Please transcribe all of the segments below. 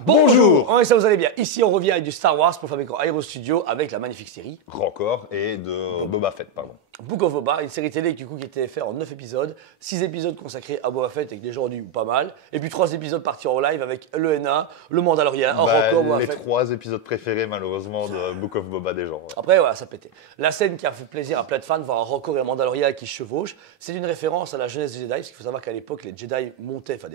Bonjour, on ça vous allez bien. Ici on revient avec du Star Wars pour fabricant Aero Studio avec la magnifique série Rancor et de Boba Fett, pardon. Book of Boba, une série télé qui était faite en 9 épisodes, 6 épisodes consacrés à Boba Fett et que les gens ont dit pas mal, et puis 3 épisodes partis en live avec l'ENA, le Mandalorian, Rancor, Boba les Fett. 3 épisodes préférés malheureusement de Book of Boba des gens. Ouais. Après voilà, ça pétait. La scène qui a fait plaisir à plein de fans de voir un Rancor et un Mandalorian qui se chevauchent, c'est une référence à la jeunesse des Jedi, parce qu'il faut savoir qu'à l'époque les Jedi montaient, enfin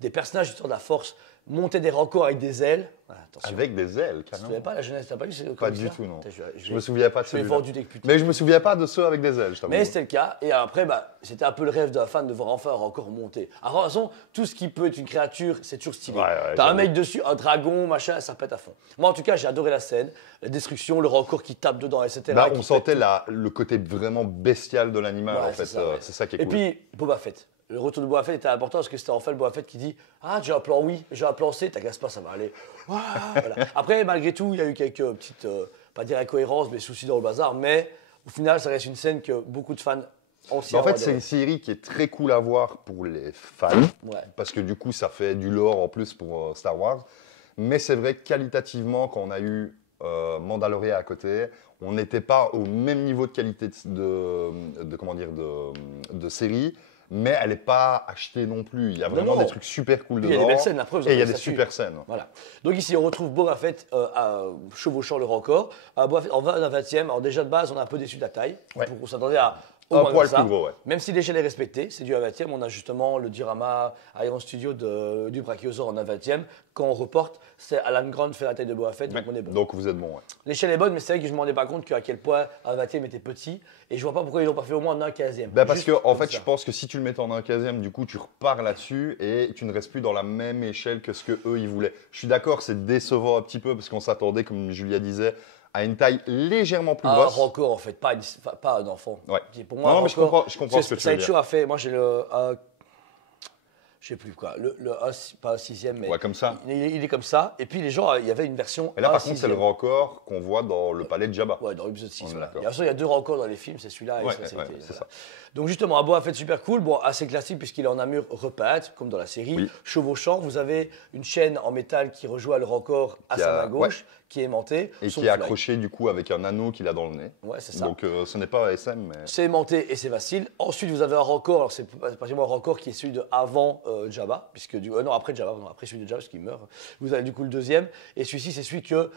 des personnages du temps de la Force montaient des Rancors avec des ailes. Voilà, avec des ailes, tu carrément. ne pas la jeunesse, t'as pas vu Pas du tout, non. Attends, Je me souviens pas de celui-là. vendu dès que putain. Mais je me souviens pas de ceux avec des ailes, je t'avoue. Mais c'était le cas, et après, c'était un peu le rêve de la fan de voir enfin un Rancor monter. Alors, de toute façon, tout ce qui peut être une créature, c'est toujours stylé. T'as un mec dessus, un dragon, machin, ça pète à fond. Moi, en tout cas, j'ai adoré la scène, la destruction, le Rancor qui tape dedans, etc. On sentait le côté vraiment bestial de l'animal, en fait. C'est ça qui est cool. Et puis, Boba Fett. Le retour de Boba Fett était important parce que c'était enfin le Boba Fett qui dit « Ah, j'ai un plan oui, j'ai un plan C, t'agace pas, ça va aller. » Voilà. Après, malgré tout, il y a eu quelques petites, pas dire incohérences, mais soucis dans le bazar. Mais au final, ça reste une scène que beaucoup de fans ont en fait, c'est une série qui est très cool à voir pour les fans. Parce que du coup, ça fait du lore en plus pour Star Wars. Mais c'est vrai que qualitativement, quand on a eu Mandalorian à côté, on n'était pas au même niveau de qualité de série. Mais elle n'est pas achetée non plus. Il y a vraiment des trucs super cool dedans. Il y a des belles scènes, la preuve. Et il y a des super scènes. Voilà. Donc ici, on retrouve Boba Fett chevauchant le Rancor. Boba Fett en 20e. Alors déjà de base, on est un peu déçu de la taille. On s'attendait à un poil plus gros, ouais. Même si l'échelle est respectée, c'est du 20e. On a justement le diorama Iron Studio du Brachiosaur en 20e. Quand on reporte, c'est Alan Grant fait la taille de Boba Fett, donc on est bon. Donc vous êtes bon, ouais. L'échelle est bonne, mais c'est vrai que je ne me rendais pas compte qu'à quel point un 20e était petit. Et je vois pas pourquoi ils l'ont pas fait au moins en un 15e. Parce que en fait, je pense que si tu le mets en un 15e, du coup, tu repars là-dessus et tu ne restes plus dans la même échelle que ce que eux ils voulaient. Je suis d'accord, c'est décevant un petit peu parce qu'on s'attendait, comme Julia disait, à une taille légèrement plus grosse. Un Rancor, en fait, pas un enfant. Ouais. Pour moi, non, mais je comprends ce que tu veux dire. Ça a toujours fait. Moi, j'ai je sais plus quoi, pas un 6e, mais ouais, comme ça. Il est comme ça. Et puis les gens, il y avait une version. Et là, par contre, c'est le Rancor qu'on voit dans le palais de Jabba. Ouais, dans l'épisode 6. Voilà. Il y a 2 Rancors dans les films, c'est celui-là. C'est ça. Donc justement, un Boba Fett super cool, assez classique puisqu'il est en armure repeinte, comme dans la série. Oui. Chevauchant, vous avez une chaîne en métal qui rejoint le Rancor à sa main gauche, qui est aimantée. Et qui est accroché du coup avec un anneau qu'il a dans le nez. Ouais, c'est ça. Donc ce n'est pas SM, mais... C'est aimanté et c'est facile. Ensuite, vous avez un Rancor, alors c'est pratiquement un Rancor qui est celui de avant Jabba, puisque après Jabba, après celui de Jabba, parce qu'il meurt. Vous avez du coup le deuxième, et celui-ci, c'est celui que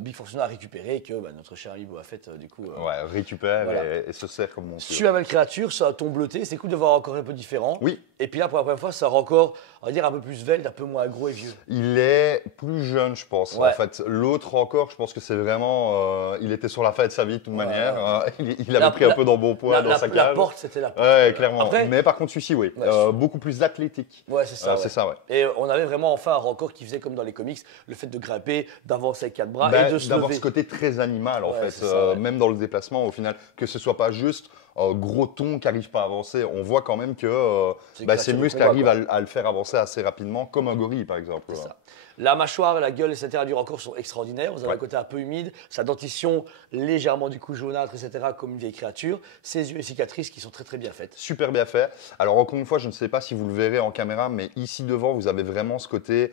Big Fortuna a récupéré, et que notre cher ami Boba Fett, du coup... récupère voilà. et se sert comme mon Super belle créature, ça a ton bleuté, c'est cool de voir un Rancor un peu différent. Oui. Et puis là, pour la première fois, c'est un Rancor, on va dire, un peu plus svelte, un peu moins gros et vieux. Il est plus jeune, je pense. Ouais. En fait, l'autre Rancor, je pense que c'est vraiment... il était sur la fin de sa vie, de toute manière. Il avait pris un peu d'embonpoint dans sa cage. La porte, c'était la porte. Ouais, clairement. Après, mais par contre, celui-ci, oui. Beaucoup plus athlétique. Ouais, c'est ça. C'est ça, ouais. Et on avait vraiment enfin un Rancor qui faisait comme dans les comics, le fait de grimper, d'avancer avec 4 bras et de se lever. D'avoir ce côté très animal, en fait. Même dans le déplacement, au final, que ce soit pas juste gros ton qui n'arrive pas à avancer. On voit quand même que ces muscles arrivent à le faire avancer assez rapidement, comme un gorille, par exemple. C'est ça. La mâchoire, la gueule, etc. du Rancor sont extraordinaires. Vous avez un côté un peu humide, sa dentition légèrement du coup jaunâtre, etc. comme une vieille créature. Ses yeux et cicatrices qui sont très très bien faites. Super bien fait. Alors encore une fois, je ne sais pas si vous le verrez en caméra, mais ici devant, vous avez vraiment ce côté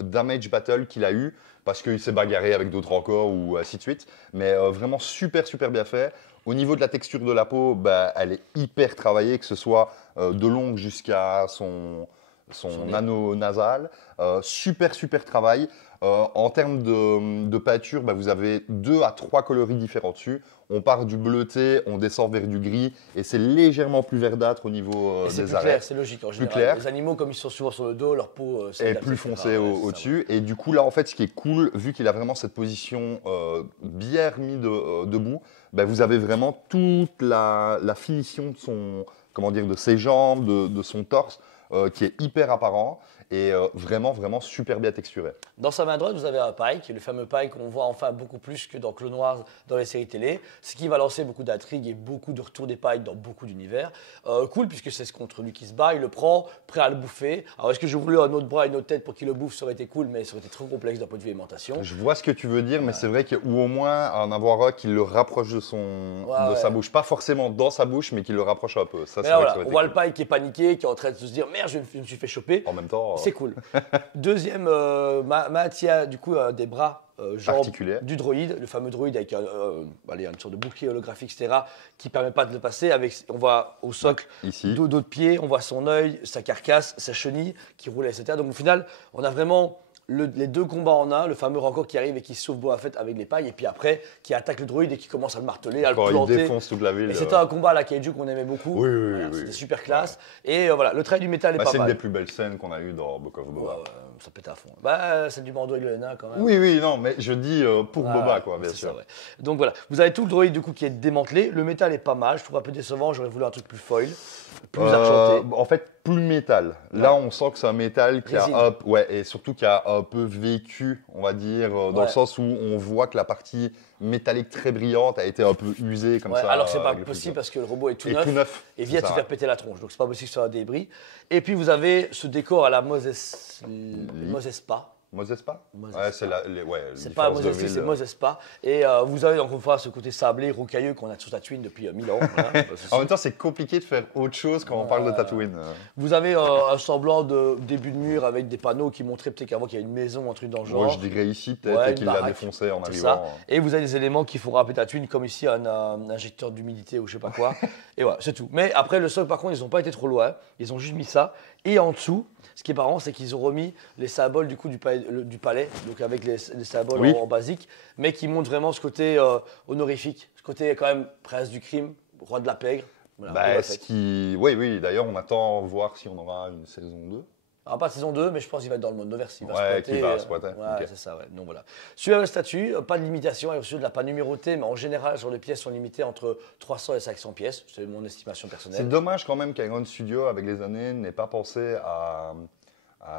damage battle qu'il a eu, parce qu'il s'est bagarré avec d'autres Rancors ou ainsi de suite. Mais vraiment super bien fait. Au niveau de la texture de la peau, elle est hyper travaillée, que ce soit de l'ongle jusqu'à son anneau nasal. Super travail. En termes de peinture, vous avez 2 à 3 coloris différents dessus. On part du bleuté, on descend vers du gris et c'est légèrement plus verdâtre au niveau des arêtes. Clair, c'est logique en général. Clair. Les animaux, comme ils sont souvent sur le dos, leur peau est plus foncée au-dessus. Et du coup, là, en fait, ce qui est cool, vu qu'il a vraiment cette position bien remis debout, vous avez vraiment toute la finition de de ses jambes, de son torse, qui est hyper apparent et vraiment super bien texturé. Dans sa main droite, vous avez un pike, le fameux pike qu'on voit enfin beaucoup plus que dans Clone Wars dans les séries télé, ce qui va lancer beaucoup d'intrigues et beaucoup de retours des pikes dans beaucoup d'univers. Cool, puisque c'est contre lui qui se bat, il le prend, prêt à le bouffer. Alors est-ce que je voulais un autre bras, une autre tête pour qu'il le bouffe, ça aurait été cool, mais ça aurait été trop complexe d'un point de vue alimentation. Je vois ce que tu veux dire, mais c'est vrai ou au moins en avoir un qui le rapproche de sa bouche. Pas forcément dans sa bouche, mais qui le rapproche un peu. Ça, on voit le pike qui est paniqué, qui est en train de se dire « Merde, je me suis fait choper ». En même temps... c'est cool. Deuxième, Matt, il y a du coup des bras genre Articulaires. du droïde, le fameux droïde avec allez, une sorte de bouclier holographique, etc., qui ne permet pas de le passer. On voit au socle Ici. d'autres pieds, on voit son œil, sa carcasse, sa chenille qui roule, etc. Donc au final, on a vraiment les deux combats en un, le fameux Rancor qui arrive et qui sauve Boba Fett avec les pailles, et puis après qui attaque le droïde et qui commence à le marteler, à le Quand il planter. défonce toute la ville. Et c'était un combat à la Kaiju qu'on aimait beaucoup. Oui, oui, Voilà, oui. c'était super classe. Et voilà, le travail du métal est Bah, pas c'est une mal. des plus belles scènes qu'on a eues dans Book of Boba. Ouais, ça pète à fond. Bah, c'est du Mando et le nain quand même. Oui, oui, non, mais je dis pour Ah, Boba, quoi, bien c'est sûr. ça, ouais. Donc voilà, vous avez tout le droïde du coup qui est démantelé. Le métal est pas mal, je trouve un peu décevant. J'aurais voulu un truc plus foil, plus argenté. En fait, plus métal. Là, on sent que c'est un métal qui Résine. a, ouais, et surtout qui a un peu vécu, on va dire, dans Ouais. le sens où on voit que la partie métallique très brillante a été un peu usée comme Ouais, ça. alors c'est pas avec le possible futur. parce que le robot est tout Et neuf. tout neuf. Et vient c'est te ça. faire péter la tronche, donc c'est pas possible que ce soit un débris. Et puis vous avez ce décor à la Mosespa. Mosespa Mos Ouais, c'est la, C'est pas différence de Mosespa, ville. c'est Mosespa. Et vous avez encore une fois ce côté sablé, rocailleux qu'on a sur Tatooine depuis 1000 ans. Voilà, pas de souci. En même temps, c'est compliqué de faire autre chose quand on parle de Tatooine. Vous avez un semblant de début de mur avec des panneaux qui montraient peut-être qu'avant qu'il y a une maison, un truc dans le genre. Moi, je dirais ici, peut-être, Ouais, et une qu'il l'a baraque. défoncé en C'est arrivant. ça. Et vous avez des éléments qui font rappeler Tatooine, comme ici un injecteur d'humidité ou je sais pas quoi. Et voilà, c'est tout. Mais après, le socle, par contre, ils n'ont pas été trop loin. Ils ont juste mis ça. Et en dessous, ce qui est marrant, c'est qu'ils ont remis les symboles du coup du palais, donc avec les symboles Oui. en basique, mais qui montrent vraiment ce côté honorifique, ce côté quand même prince du crime, roi de la pègre. Voilà, Bah, Boba ce Fett. qui... Oui, oui, d'ailleurs, on attend voir si on aura une saison 2. Alors, pas de saison 2, mais je pense qu'il va être dans le mode Noverse. Il va Ouais, se qu'il va se pointer. pointer, Ouais, ok. c'est ça, ouais. Donc voilà. Sur le statut, pas de limitation. Il ne l'a pas numéroté, mais en général, sur les pièces sont limitées entre 300 et 500 pièces. C'est mon estimation C'est personnelle. dommage quand même qu'Iron Studio, avec les années, n'ait pas pensé à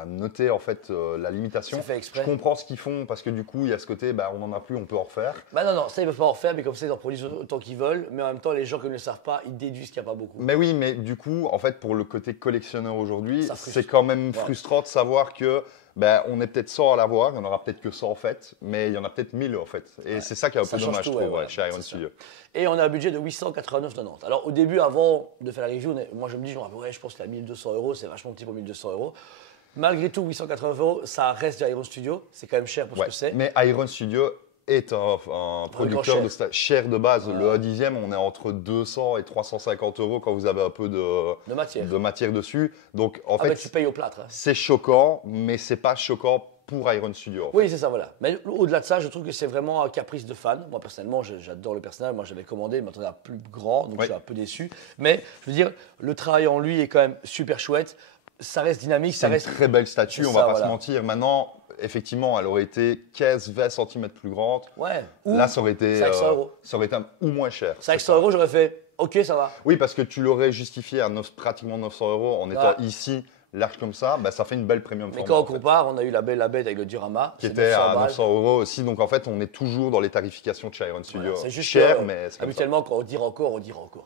noter en fait la limitation. C'est fait exprès. Je comprends ce qu'ils font parce que du coup, il y a ce côté, bah, on n'en a plus, on peut en refaire. Bah non, ça, ils ne peuvent pas en refaire, mais comme ça, ils en produisent autant qu'ils veulent. Mais en même temps, les gens qui ne le savent pas, ils déduisent qu'il n'y a pas beaucoup. Mais oui, mais du coup, en fait, pour le côté collectionneur aujourd'hui, Ça frustre. c'est quand même Ouais. frustrant de savoir que ben, on est peut-être 100 à l'avoir, il n'y en aura peut-être que 100 en fait, mais il y en a peut-être 1000 en fait. Et c'est ça qui est un Ça peu change dommage, tout, je trouve, ouais, ouais, chez Iron c'est ça. Studio. Et on a un budget de 889,90. Alors au début, avant de faire la review, moi je me dis, ouais, je pense qu'à 1200 €, c'est vachement petit pour 1200 €. Malgré tout, 880 €, ça reste du Iron Studio. C'est quand même cher pour Ouais. ce que c'est. Mais Iron Studio est un producteur cher de base. Voilà. Le 1/10, on est entre 200 et 350 € quand vous avez un peu De matière. de matière dessus. Donc en Ah, mais fait, tu payes au plâtre. Hein. c'est choquant, mais c'est pas choquant pour Iron Studio. en fait. Oui, c'est ça, voilà. Mais au-delà de ça, je trouve que c'est vraiment un caprice de fan. Moi, personnellement, j'adore le personnage. Moi, j'avais commandé, il m'attendait à plus grand, donc Ouais. je suis un peu déçu. Mais je veux dire, le travail en lui est quand même super chouette. Ça reste dynamique, C'est ça une reste. très belle statue, C'est on ça, va pas voilà. se mentir. Maintenant, effectivement, elle aurait été 15-20 cm plus grande. Ouais. Ou Là, ça aurait été, 500 €. ça aurait été ou moins cher. 500 €, j'aurais fait, ok, ça va. Oui, parce que tu l'aurais justifié à pratiquement 900 € en étant Ouais. ici, large comme ça, bah, ça fait une belle premium Mais format, quand on en fait, compare, on a eu la Belle la Bête avec le Diorama. qui c'est était 900 à balles. 900 € aussi. Donc en fait, on est toujours dans les tarifications de chez Iron Studio. Voilà, c'est juste cher, que, mais c'est comme ça. habituellement, quand on dit encore,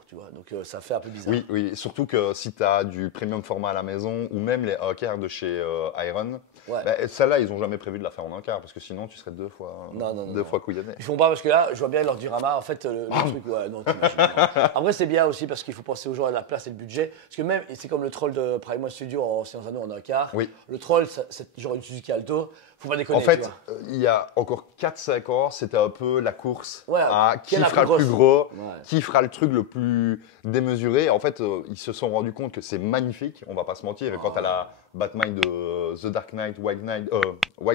tu vois. Donc ça fait un peu bizarre. Oui, oui, surtout que si tu as du premium format à la maison ou même les un quart de chez Iron, Ouais. bah, celle-là, ils n'ont jamais prévu de la faire en un quart parce que sinon, tu serais deux fois Non. couillonné. Ils font pas parce que là, je vois bien leur diorama. En fait, le truc, ouais, non, t'imagines, non. Après, c'est bien aussi parce qu'il faut penser aux gens à la place et le budget. Parce que même, c'est comme le troll de Prime One Studio en Sciences Anneaux en un quart. Oui. Le troll, c'est genre une Suzuki Alto. Faut pas déconner. En fait, tu vois. il y a encore 4-5 ans, c'était un peu la course Ouais, à qui quelle est la fera le plus plus grosse gros, Ouais. qui fera le truc le plus démesuré. En fait, ils se sont rendus compte que c'est magnifique, on va pas se mentir. Et quand tu as la Batman de The Dark Knight, White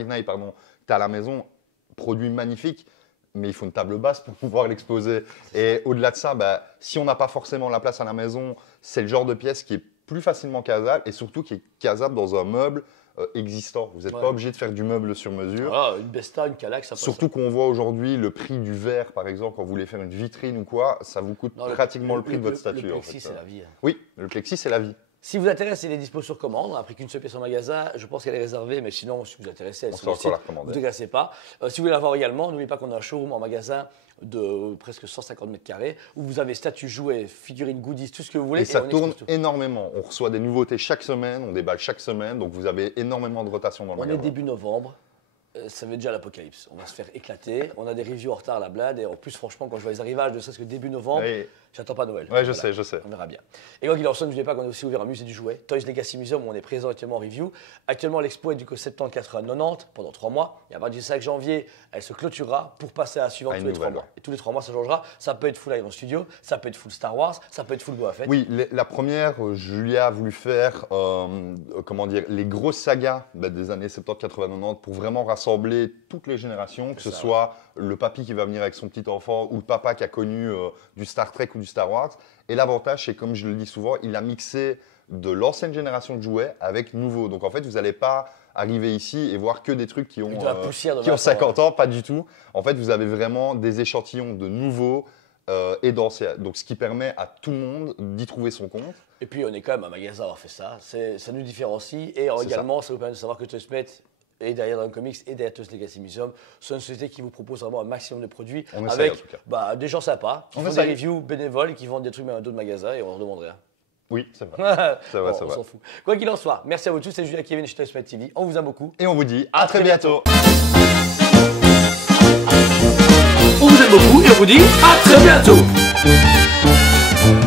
Knight, pardon, tu as à la maison, produit magnifique, mais il faut une table basse pour pouvoir l'exposer. Et au-delà de ça, bah, si on n'a pas forcément la place à la maison, c'est le genre de pièce qui est plus facilement casable et surtout qui est casable dans un meuble existant. Vous n'êtes Ouais. pas obligé de faire du meuble sur mesure. Voilà, une Besta, une Calax, ça passe. Surtout qu'on voit aujourd'hui le prix du verre, par exemple, quand vous voulez faire une vitrine ou quoi, ça vous coûte Non, pratiquement le prix de votre statue. Le en plexi, fait. c'est la vie. Hein. Oui, le plexi, c'est la vie. Si vous intéresse, il est dispo sur commande. On n'a pris qu'une seule pièce en magasin. Je pense qu'elle est réservée, mais sinon, si vous intéressez, elle On est sait sur le encore la site. recommander. Ne vous dégracez pas. Si vous voulez la voir également, n'oubliez pas qu'on a un showroom en magasin de presque 150 mètres carrés où vous avez statues, jouets, figurines, goodies, tout ce que vous voulez. Et ça on tourne expose tout. énormément. On reçoit des nouveautés chaque semaine, on déballe chaque semaine, donc vous avez énormément de rotation dans le On est magasin. début novembre. Ça va être déjà l'apocalypse. On va se faire éclater. On a des reviews en retard à la blinde. Et en plus, franchement, quand je vois les arrivages de ça, que début novembre, Oui. j'attends pas Noël. Ouais, je sais. On verra bien. Et quand il en soit, n'oubliez pas qu'on a aussi ouvert un musée du jouet, Toys Legacy Museum, où on est présent actuellement en review. Actuellement, l'expo est du coup 70, 80, 90 pendant 3 mois. Et à partir du 5 janvier, elle se clôturera pour passer à la suivante tous les 3 mois. Et tous les 3 mois, ça changera. Ça peut être full Iron Studio, ça peut être full Star Wars, ça peut être full Boba Fett. Oui, la première, Julia a voulu faire comment dire, les grosses sagas des années 70, 80, 90 pour vraiment rassembler toutes les générations, que ce soit le papy qui va venir avec son petit enfant ou le papa qui a connu du Star Trek ou du Star Wars. Et l'avantage, c'est comme je le dis souvent, il a mixé de l'ancienne génération de jouets avec nouveau. Donc en fait, vous n'allez pas arriver ici et voir que des trucs qui ont, qui ont 50 ans, pas du tout. En fait, vous avez vraiment des échantillons de nouveaux et d'anciens. Donc ce qui permet à tout le monde d'y trouver son compte. Et puis on est quand même un magasin à avoir fait ça. Ça nous différencie et également ça vous permet de savoir que ToysMate et derrière Dragon Comics et derrière Toys Legacy Museum, c'est une société qui vous propose vraiment un maximum de produits on essaye, avec des gens sympas qui font des reviews bénévoles et qui vendent des trucs même à d'autres magasins et on leur demande rien. Oui, c'est vrai. On s'en fout. Quoi qu'il en soit, merci à vous tous, c'est Julien Kevin chez ToysMate TV. On vous aime beaucoup. Et on vous dit à très bientôt. On vous aime beaucoup et on vous dit à très bientôt.